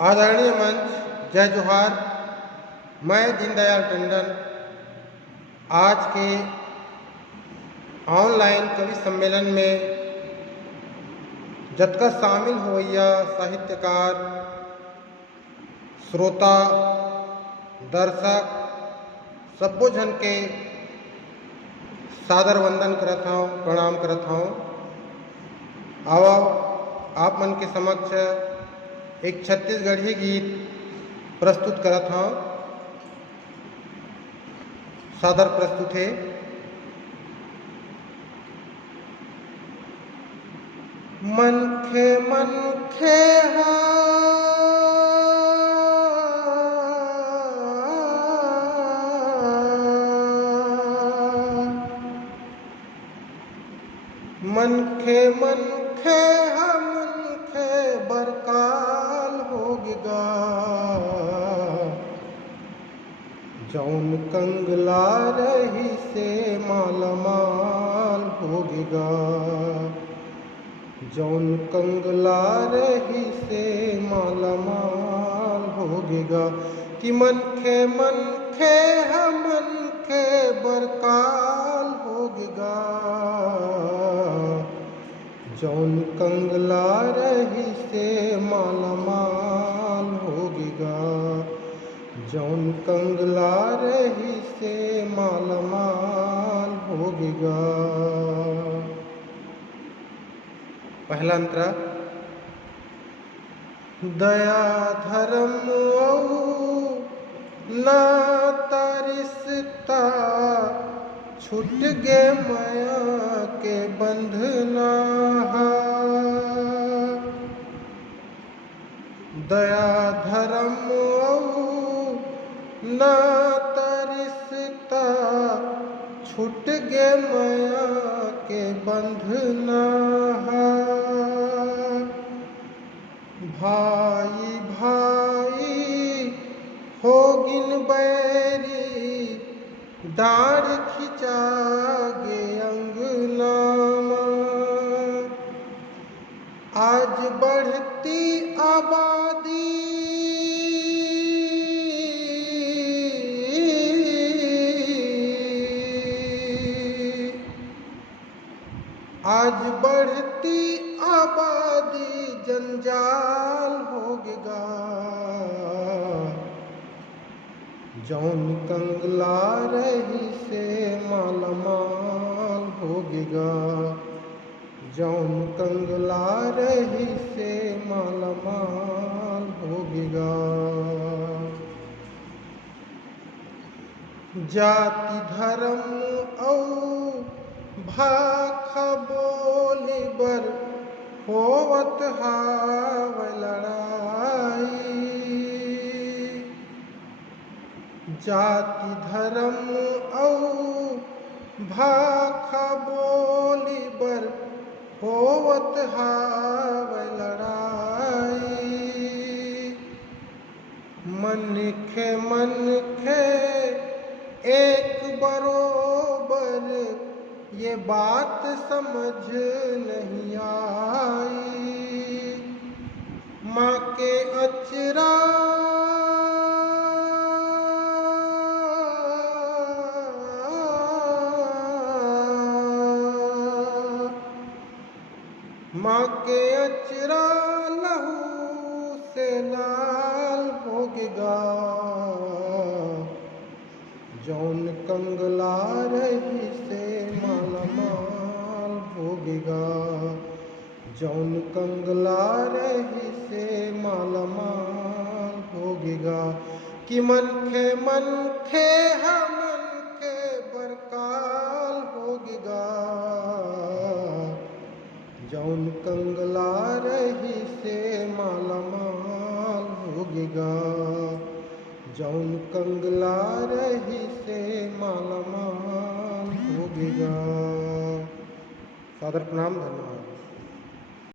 आदरणीय मंच, जय जोहार। मैं दीनदयाल टंडन आज के ऑनलाइन कवि सम्मेलन में जतका शामिल होइया साहित्यकार, श्रोता, दर्शक सब्बो झन के सादर वंदन करत हूँ, प्रणाम करत हूँ। आओ आप मन के समक्ष एक छत्तीसगढ़ी गीत प्रस्तुत करत हूँ। सादर प्रस्तुत है। मनखे मनखे मनखे मनखे मनखे बरकाल होगा जौन कंगला रही से मालामाल होगा, जौन कंगला रही से मालामाल होगा। कि मनखे मनखे मनखे बरकाल होगा जौन कंगला रही से मालामाल होगा, जौन कंगला रही से मालामाल होगा। पहला अंतरा। दया धर्म नाता रिश्ता छूट गे माया के बंधना। दया धर्म नाता रिश्ता छूट गे माया के बंधना। भाई भाई हो गिन बैरी डाढ़ खिंचा गे अंगना। आज बढ़ती आबादी आज बढ़ती आबादी जंजाल होगा जौन कंगला रही से मालामाल होगा, जौन कंगला रही से मालामाल होगा। जाति धर्म औ भाखा बोली बर होवत हाव लड़ाई। जाति धर्म औ भाखा बोली बर होवत हाव लड़ाई। मनखे मनखे एक बरोबर ये बात समझ नहीं आई। माँ के अचरा माँ के अचरा लहू से लाल होगा जौन कंगला रही से मालामाल होगा, जौन कंगला रही से मालामाल होगा। कि मनखे मनखे मनखे बरकाल होगा जौन कंगला रही से मालामाल होगा, जौन कंगला रही से मालामाल होगा। सादर प्रणाम, धन्यवाद।